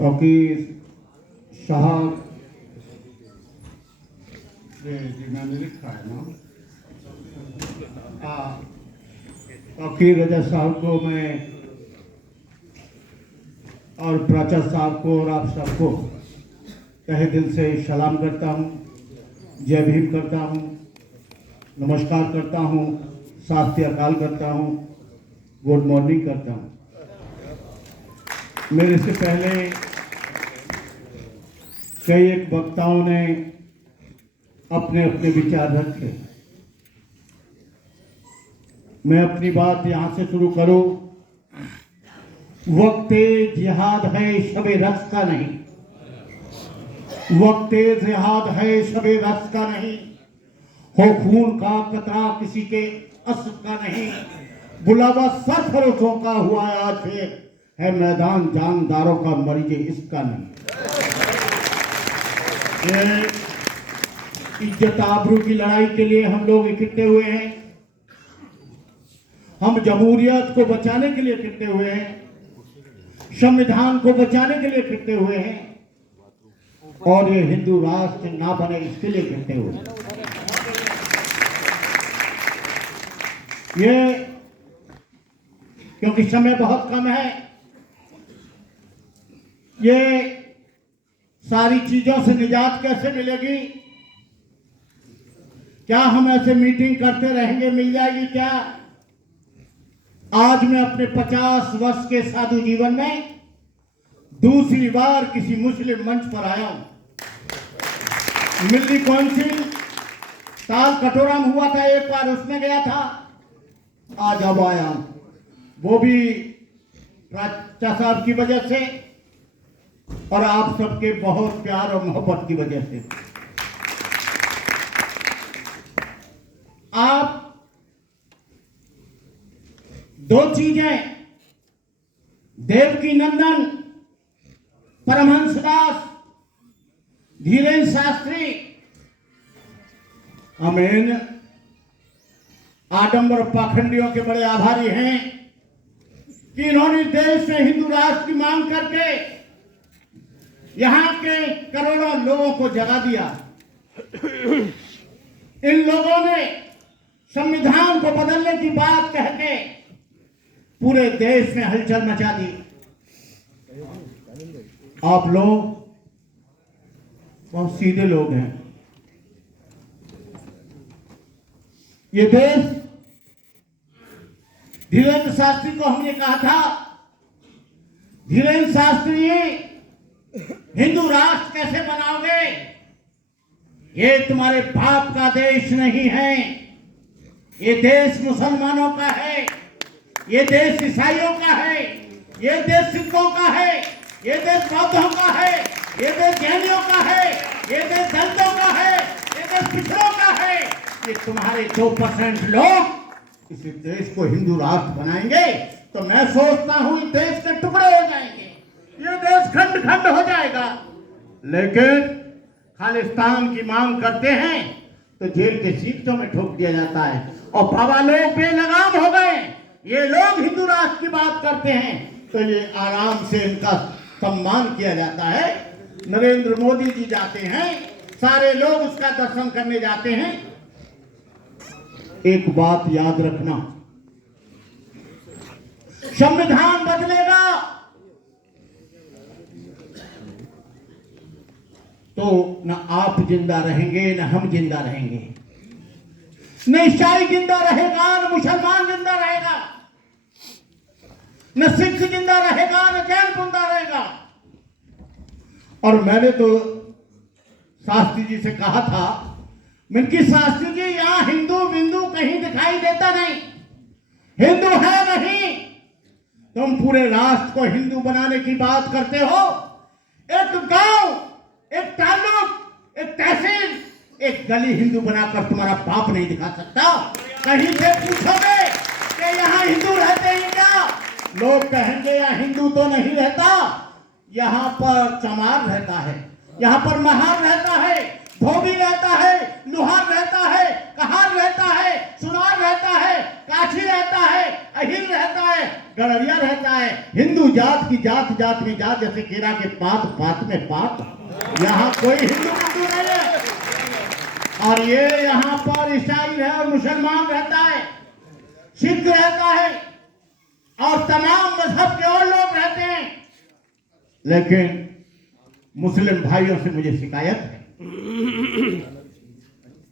वकील साहब जी मैंने लिखा है ना, वकील रजा साहब को मैं और प्राचार्य साहब को और आप सबको तहे दिल से सलाम करता हूँ, जय भीम करता हूँ, नमस्कार करता हूँ, साथ अकाल करता हूँ, गुड मॉर्निंग करता हूँ। मेरे से पहले कई एक वक्ताओं ने अपने अपने विचार रखे। मैं अपनी बात यहाँ से शुरू करूँ। वक्ते जिहाद है शबे रस का नहीं, वक्ते जिहाद है शबे रस का नहीं, हो खून का कतरा किसी के असर का नहीं, बुलावा सरफरोशों का हुआ आज है मैदान जानदारों का मरीज इसका नहीं। ये इज्जत आबरू की लड़ाई के लिए हम लोग इकट्ठे हुए हैं, हम जमहूरियत को बचाने के लिए इकट्ठे हुए हैं, संविधान को बचाने के लिए इकट्ठे हुए हैं और ये हिंदू राष्ट्र ना बने इसके लिए इकट्ठे हुए हैं। ये क्योंकि समय बहुत कम है, ये सारी चीजों से निजात कैसे मिलेगी? क्या हम ऐसे मीटिंग करते रहेंगे मिल जाएगी क्या? आज मैं अपने 50 वर्ष के साधु जीवन में दूसरी बार किसी मुस्लिम मंच पर आया हूं। मिल्ली काउंसिल ताल कटोरा में हुआ था एक बार, उसमें गया था, आज अब आया हूं, वो भी प्राचार्य साहब की वजह से और आप सबके बहुत प्यार और मोहब्बत की वजह से। आप दो चीजें, देवकी नंदन परमहंस दास, धीरेन्द्र शास्त्री, हम इन आडंबर पाखंडियों के बड़े आभारी हैं कि इन्होंने देश में हिंदू राष्ट्र की मांग करके यहां के करोड़ों लोगों को जगा दिया। इन लोगों ने संविधान को बदलने की बात कहके पूरे देश में हलचल मचा दी। आप लोग बहुत सीधे लोग हैं। ये देश, धीरेन्द्र शास्त्री को हमने कहा था, धीरेन्द्र शास्त्री हिंदू राष्ट्र कैसे बनाओगे? ये तुम्हारे बाप का देश नहीं है, ये देश मुसलमानों का है, ये देश ईसाइयों का है, ये देश सिखों का है, ये देश बौद्धों का है, ये देश जैनियों का है, ये देश दलितों का है, ये देश पिछड़ों का है। ये तुम्हारे 2% लोग इस देश को हिंदू राष्ट्र बनाएंगे तो मैं सोचता हूं इस देश के टुकड़े हो जाएंगे, ये देश खंड खंड हो जाएगा। लेकिन खालिस्तान की मांग करते हैं तो जेल के सीटों में ठोक दिया जाता है और बाबा लोग बेलगाम हो गए। ये लोग हिंदू राष्ट्र की बात करते हैं तो ये आराम से इनका सम्मान किया जाता है। नरेंद्र मोदी जी जाते हैं, सारे लोग उसका दर्शन करने जाते हैं। एक बात याद रखना, संविधान बदलेगा तो न आप जिंदा रहेंगे न हम जिंदा रहेंगे, न ईसाई जिंदा रहेगा न मुसलमान जिंदा रहेगा, न सिख जिंदा रहेगा न जैन जिंदा रहेगा। और मैंने तो शास्त्री जी से कहा था, मैंने कि शास्त्री जी यहां हिंदू बिंदु कहीं दिखाई देता नहीं, हिंदू है नहीं, तुम पूरे राष्ट्र को हिंदू बनाने की बात करते हो। एक गांव, एक ताल्लुक, एक तहसील, एक गली हिंदू बनाकर तुम्हारा बाप नहीं दिखा सकता। कहीं से पूछोगे कि यहाँ हिंदू रहते हैं क्या, लोग कहेंगे यहाँ हिंदू तो नहीं रहता, यहाँ पर चमार रहता है, यहाँ पर महार रहता है, धोबी रहता है, लुहार रहता है, कहार रहता है, सुनार रहता है, काछी रहता है, अहिर रहता है, गड़रिया रहता है। हिंदू जात की जात जात में जात, जैसे केरा के पात पात में पात। यहाँ कोई हिंदू हिंदू नहीं है। और ये यहाँ पर ईसाई है और मुसलमान रहता है, सिख रहता है और तमाम मजहब के और लोग रहते हैं। लेकिन मुस्लिम भाइयों से मुझे शिकायत है,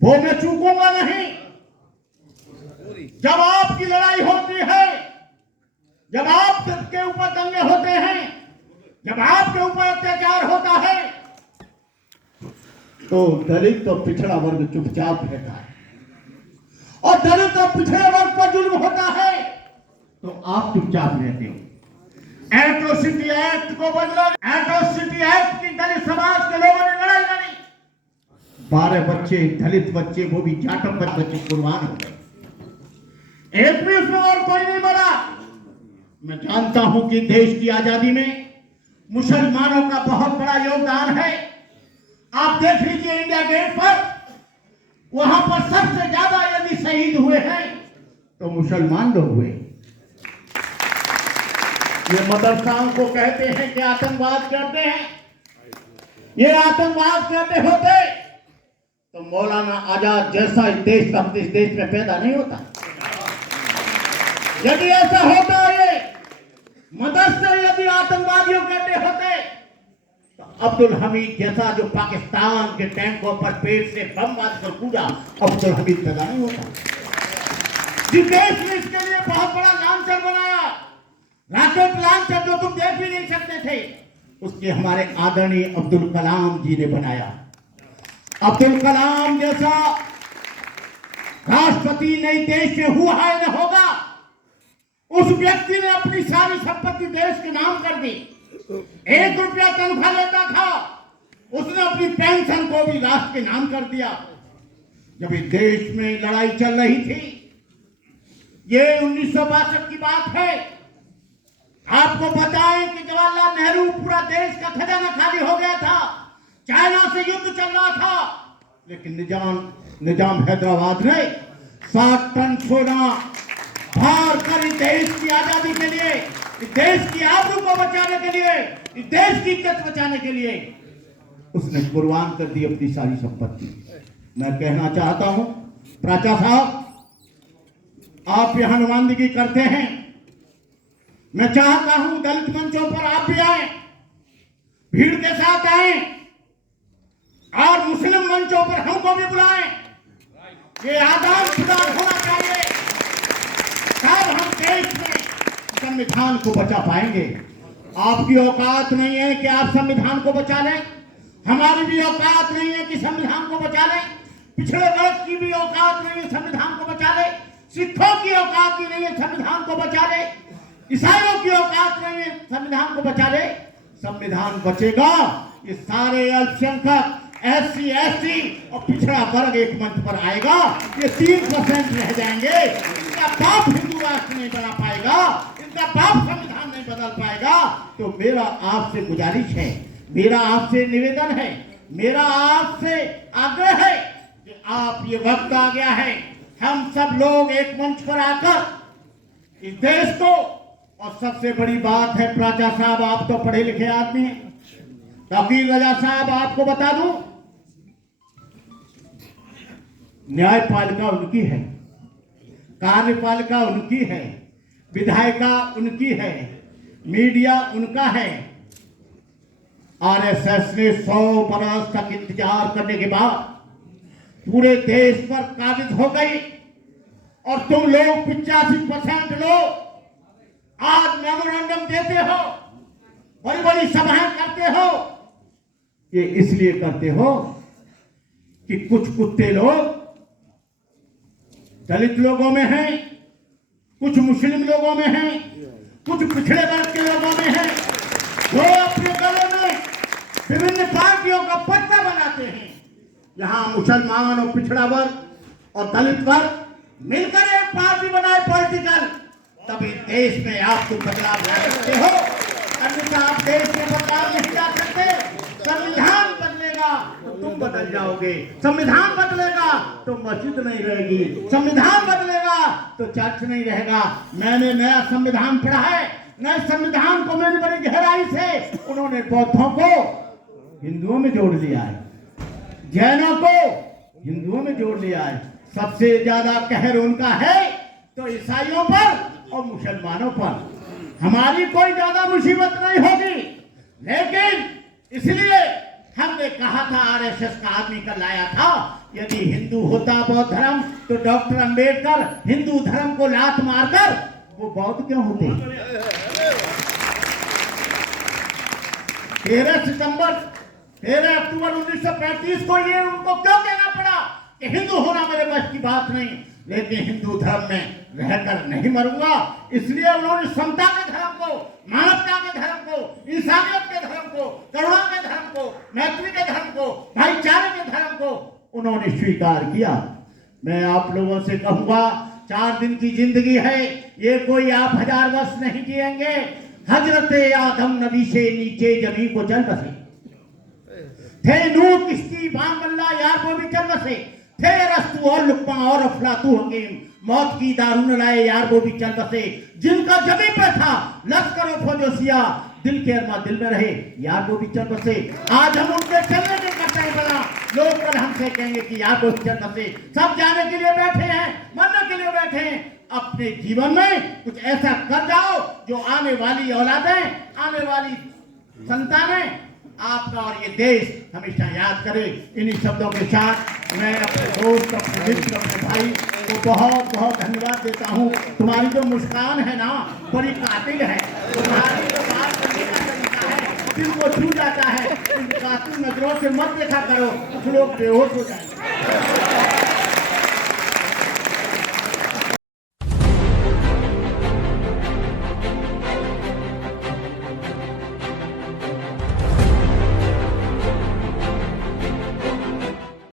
वो मैं चूकूंगा नहीं। जब आपकी लड़ाई होती है, जब आपके ऊपर दंगे होते हैं, जब आपके ऊपर अत्याचार होता है, तो दलित और पिछड़ा वर्ग चुपचाप रहता है। और दलित और पिछड़े वर्ग पर जुल्म होता है तो आप चुपचाप रहते हो। एट्रोसिटी एक्ट को बदला। एट्रोसिटी एक्ट की दलित समाज के लोगों ने लड़ाई लड़ी। 12 बच्चे, दलित बच्चे, वो भी जाटव बच्चे कुर्बान हो गए। एक भी उसमें और कोई नहीं मरा। मैं जानता हूं कि देश की आजादी में मुसलमानों का बहुत बड़ा योगदान है। आप देख लीजिए इंडिया गेट पर, वहां पर सबसे ज्यादा यदि शहीद हुए हैं तो मुसलमान लोग हुए। ये मदरसाओं को कहते हैं कि आतंकवाद करते हैं। ये आतंकवाद करते होते तो मौलाना आजाद जैसा देशभक्त इस देश में पैदा नहीं होता। यदि ऐसा होता, ये मदरसे यदि आतंकवादियों करते होते तो अब्दुल हमीद जैसा जो पाकिस्तान के टैंकों पर पेट से बम मार कर कूदा, अब्दुल हमीद पैदा नहीं होता। जिस देश ने इसके लिए बहुत बड़ा लॉन्चर बनाया, रॉकेट लॉन्चर जो तुम देख भी नहीं सकते थे, उसके हमारे आदरणीय अब्दुल कलाम जी ने बनाया। अब्दुल कलाम जैसा राष्ट्रपति नई देश में हुआ है न होगा। उस व्यक्ति ने अपनी सारी संपत्ति देश के नाम कर दी। 1 रुपया तनख्वाह लेता था, उसने अपनी पेंशन को भी राष्ट्र के नाम कर दिया। जब इस देश में लड़ाई चल रही थी, ये 1962 की बात है। आपको बताएं कि जवाहरलाल नेहरू, पूरा देश का खजाना खाली हो गया था, चाइना से युद्ध चल रहा था, लेकिन निजाम हैदराबाद ने 60 टन सोना भार कर इस देश की आजादी के लिए, इस देश की आबरू को बचाने के लिए, इस देश की इज्जत बचाने के लिए उसने कुर्बान कर दी अपनी सारी संपत्ति। मैं कहना चाहता हूं, प्राचा साहब, आप यहां नुमाइंदगी करते हैं। मैं चाहता हूं दलित मंचों पर आप भी आए, भीड़ के साथ आए, और मुस्लिम मंचों पर हमको भी बुलाएं। ये आदान प्रदान होना चाहिए, तब हम देश में संविधान को बचा पाएंगे। आपकी औकात नहीं है कि आप संविधान को बचा लें, हमारी भी औकात नहीं है कि संविधान को बचा लें, पिछड़े वर्ग की भी औकात नहीं है संविधान को बचा ले, सिखों की औकात भी नहीं है संविधान को बचा ले, ईसाइयों की औकात नहीं है संविधान को बचा ले। संविधान बचेगा, ये सारे अल्पसंख्यक, SC, ST और पिछड़ा वर्ग एक मंच पर आएगा। ये 3% रह जाएंगे। इनका बाप हिंदू राष्ट्र नहीं बना पाएगा, इनका बाप संविधान नहीं बदल पाएगा। तो मेरा आपसे गुजारिश है, मेरा आपसे निवेदन है, मेरा आपसे आग्रह है कि आप, ये वक्त आ गया है, हम सब लोग एक मंच पर आकर इस देश को, और सबसे बड़ी बात है, प्राचा साहब आप तो पढ़े लिखे आदमी हैं, वकील रजा साहब आपको बता दूं, न्यायपालिका उनकी है, कार्यपालिका उनकी है, विधायिका उनकी है, मीडिया उनका है। RSS ने 100 बरस तक इंतजार करने के बाद पूरे देश पर काबिज हो गई, और तुम लोग 85% लोग आज मेमोरेंडम देते हो, बड़ी बड़ी सभाएं करते हो। ये इसलिए करते हो कि कुछ कुत्ते लोग दलित लोगों में हैं, कुछ मुस्लिम लोगों में हैं, कुछ पिछड़े वर्ग के लोगों में हैं, जो अपने गले में विभिन्न पार्टियों का पट्टा बनाते हैं। यहाँ मुसलमान और पिछड़ा वर्ग और दलित वर्ग मिलकर एक पार्टी बनाए पॉलिटिकल, तभी देश में आप तुम बदलाव ला सकते हो, अन्यथा आप देश में बदलाव नहीं ला सकते। संविधान बदलेगा तो तुम बदल जाओगे। संविधान बदलेगा तो मस्जिद नहीं रहेगी, संविधान बदलेगा तो चर्च नहीं रहेगा। मैंने नया संविधान पढ़ा है, नए संविधान को मैंने बड़ी गहराई से उन्होंने बौद्धों को हिंदुओं में जोड़ लिया है, जैनों को हिंदुओं में जोड़ लिया है। सबसे ज्यादा कहर उनका है तो ईसाइयों पर और मुसलमानों पर। हमारी कोई ज्यादा मुसीबत नहीं होगी, लेकिन इसलिए हमने कहा था, आरएसएस का आदमी कर लाया था, यदि हिंदू होता बौद्ध धर्म तो डॉक्टर अंबेडकर हिंदू धर्म को लात मारकर वो बौद्ध क्यों होते? 13 अक्टूबर 1935 को ये उनको क्यों कहना पड़ा कि हिंदू होना मेरे बस की बात नहीं, लेकिन हिंदू धर्म में रहकर नहीं मरूंगा। इसलिए उन्होंने समता के धर्म को, मानवता के धर्म को, इंसानियत के धर्म को, करुणा के धर्म को, मैत्री के धर्म को, भाईचारे के धर्म को उन्होंने स्वीकार किया। मैं आप लोगों से कहूंगा, 4 दिन की जिंदगी है, ये कोई आप 1000 वर्ष नहीं जिएंगे। हजरत आदम नबी से नीचे जमीन को चल बसे थे, नूह किश्ती बांगल्ला यार को भी चल बसे थे, रस्तु और लुक्मा और अफलातू हकीम मौत की दारू न लाए यार वो भी चल बसे। जिनका जमीन पे था लश्कर और फौजोसिया, दिल के अरमा दिल में रहे यार वो भी चल बसे। आज हम उनके चलने के करते बना, लोग कल हमसे कहेंगे कि यार वो भी चल बसे। सब जाने के लिए बैठे हैं, मरने के लिए बैठे हैं। अपने जीवन में कुछ ऐसा कर जाओ जो आने वाली औलादें, आने वाली संतानें आपका और ये देश हमेशा याद करे। इन्हीं शब्दों के साथ मैं अपने दोस्त, अपने मित्र, अपने भाई को बहुत बहुत धन्यवाद देता हूँ। तुम्हारी जो मुस्कान है ना, बड़ी कातिल है। तुम्हारी जो बात करने का तरीका है, दिल को छू जाता है। इन कातिल नजरों से मत देखा करो, कुछ लोग बेहोश हो जाएंगे।